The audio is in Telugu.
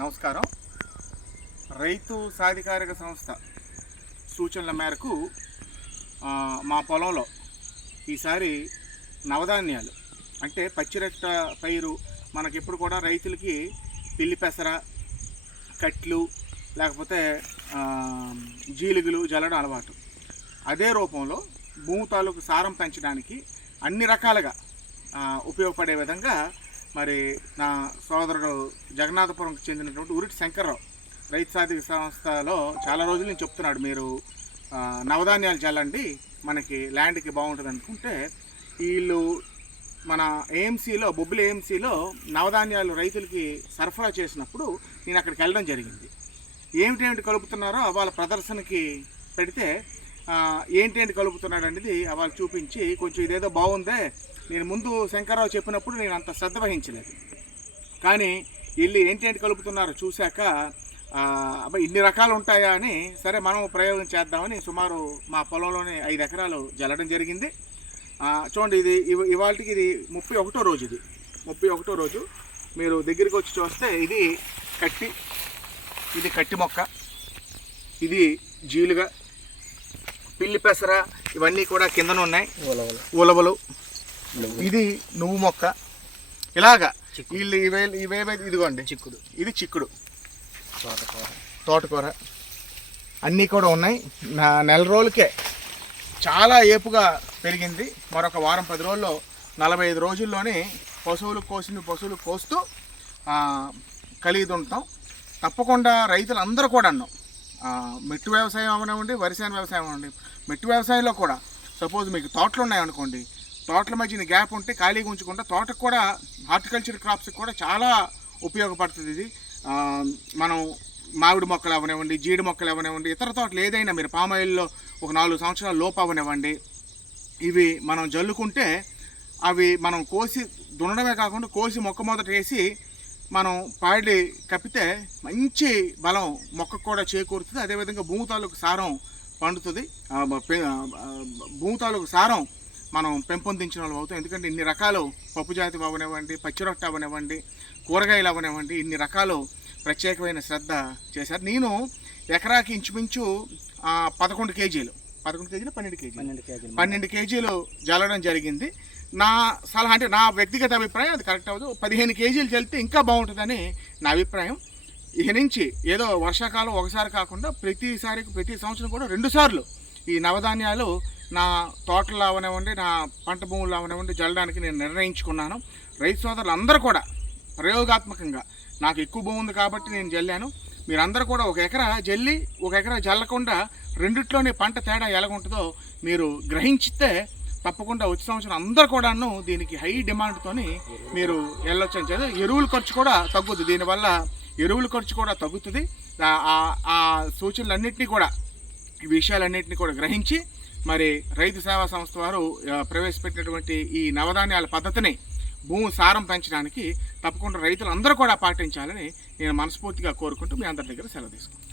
నమస్కారం. రైతు సాధికారిక సంస్థ సూచనల మేరకు మా పొలంలో ఈసారి నవధాన్యాలు అంటే పచ్చిరొట్ట పైరు మనకెప్పుడు కూడా రైతులకి పిల్లి పెసర కట్లు లేకపోతే జీలుగులు జల్లడం అలవాటు. అదే రూపంలో భూమి తాలూకు సారం పెంచడానికి అన్ని రకాలుగా ఉపయోగపడే విధంగా మరి నా సోదరుడు జగన్నాథపురంకి చెందినటువంటి ఉరిటి శంకర్రావు రైతు సాధిక సంస్థలో చాలా రోజులు నేను చెప్తున్నాడు మీరు నవధాన్యాలు చల్లండి మనకి ల్యాండ్కి బాగుంటుంది అనుకుంటే వీళ్ళు మన ఏఎంసీలో బొబ్బిలి ఏఎంసీలో నవధాన్యాలు రైతులకి సరఫరా చేసినప్పుడు నేను అక్కడికి వెళ్ళడం జరిగింది. ఏమిటేమిటి కలుపుతున్నారో వాళ్ళ ప్రదర్శనకి పెడితే ఏంటి ఏంటి కలుపుతున్నాడు అనేది వాళ్ళు చూపించి కొంచెం ఇదేదో బాగుందే నేను ముందు శంకర్రావు చెప్పినప్పుడు నేను అంత శ్రద్ధ వహించలేదు. కానీ వెళ్ళి ఏంటి ఏంటి కలుపుతున్నారో చూశాక ఇన్ని రకాలు ఉంటాయా అని సరే మనం ప్రయోగం చేద్దామని సుమారు మా పొలంలోనే ఐదు ఎకరాలు జల్లడం జరిగింది. చూడండి ఇది ఇవాళకి ఇది ముప్పై ఒకటో రోజు ఇది. ముప్పై ఒకటో రోజు. మీరు దగ్గరికి వచ్చి చూస్తే ఇది కట్టి ఇది కట్టి మొక్క. ఇది జీలుగా పిల్లి పెసర ఇవన్నీ కూడా కిందన ఉన్నాయి. ఉలవలు. ఇది నువ్వు మొక్క. ఇలాగా. వీళ్ళు ఇవే ఇవేవే ఇదిగోండి. చిక్కుడు. ఇది చిక్కుడు. తోటకూర. తోటకూర. అన్నీ కూడా ఉన్నాయి. నా నెల రోజులకే చాలా ఏపుగా పెరిగింది. మరొక వారం పది రోజుల్లో నలభై ఐదు రోజుల్లోనే పశువులు కోసిన పశువులు కోస్తూ కలిగి ఉంటాం తప్పకుండా రైతులు అందరూ కూడా అన్నాం మెట్టు వ్యవసాయం అవనివ్వండి వరిసేన వ్యవసాయం అవ్వండి మెట్టు వ్యవసాయంలో కూడా సపోజ్ మీకు తోటలు ఉన్నాయనుకోండి తోటల మధ్యన గ్యాప్ ఉంటే ఖాళీగా ఉంచకుండా తోటకు కూడా హార్టికల్చర్ క్రాప్స్కి కూడా చాలా ఉపయోగపడుతుంది ఇది. మనం మామిడి మొక్కలు అవనివ్వండి జీడి మొక్కలు అవనివ్వండి ఇతర తోటలు ఏదైనా మీరు పామాయిల్లో ఒక నాలుగు సంవత్సరాల లోపు అవనివ్వండి ఇవి మనం జల్లుకుంటే అవి మనం కోసి దున్నడమే కాకుండా కోసి మొక్క మొదట వేసి మనం పాడి కప్పితే మంచి బలం మొక్కకు కూడా చేకూరుతుంది. అదేవిధంగా భూమి తాలూకు సారం పండుతుంది. భూమి తాలూకు సారం మనం పెంపొందించిన వాళ్ళు అవుతాం. ఎందుకంటే ఇన్ని రకాలు పప్పు జాతి అవనివ్వండి పచ్చిరొట్ట అవనివ్వండి కూరగాయలు అవనివ్వండి ఇన్ని రకాలు ప్రత్యేకమైన శ్రద్ధ చేశారు. నేను ఎకరాకి ఇంచుమించు పదకొండు కేజీలు. పదకొండు కేజీలు పన్నెండు కేజీలు. పన్నెండు కేజీలు. పన్నెండు కేజీలు జల్లడం జరిగింది. నా సలహా అంటే నా వ్యక్తిగత అభిప్రాయం అది కరెక్ట్ అవ్వదు. పదిహేను కేజీలు చల్లితే ఇంకా బాగుంటుందని నా అభిప్రాయం. ఇక నుంచి ఏదో వర్షాకాలం ఒకసారి కాకుండా ప్రతిసారి ప్రతి సంవత్సరం కూడా రెండు సార్లు ఈ నవధాన్యాలు నా తోటలు అవనివ్వండి నా పంట భూములు అవనివ్వండి జల్లడానికి నేను నిర్ణయించుకున్నాను. రైతు సోదరులు అందరూ కూడా ప్రయోగాత్మకంగా నాకు ఎక్కువ భూమి ఉంది కాబట్టి నేను జల్లాను. మీరందరూ కూడా ఒక ఎకరా జల్లి ఒక ఎకరా జల్లకుండా రెండిట్లోనే పంట తేడా ఎలాగుంటుందో మీరు గ్రహించితే తప్పకుండా వచ్చే సంవత్సరం అందరు కూడాను దీనికి హై డిమాండ్తోని మీరు వెళ్ళొచ్చు అని చెప్పి ఎరువుల ఖర్చు కూడా తగ్గుద్ది. దీనివల్ల ఎరువుల ఖర్చు కూడా తగ్గుతుంది. ఆ- ఆ- సూచనలన్నింటినీ కూడా ఈ విషయాలన్నింటినీ కూడా గ్రహించి మరి రైతు సేవా సంస్థ వారు ప్రవేశపెట్టినటువంటి ఈ నవధాన్యాల పద్ధతిని భూమి సారం పెంచడానికి తప్పకుండా రైతులు అందరూ కూడా పాటించాలని నేను మనస్ఫూర్తిగా కోరుకుంటూ మీ అందరి దగ్గర సెలవు తీసుకుంటాను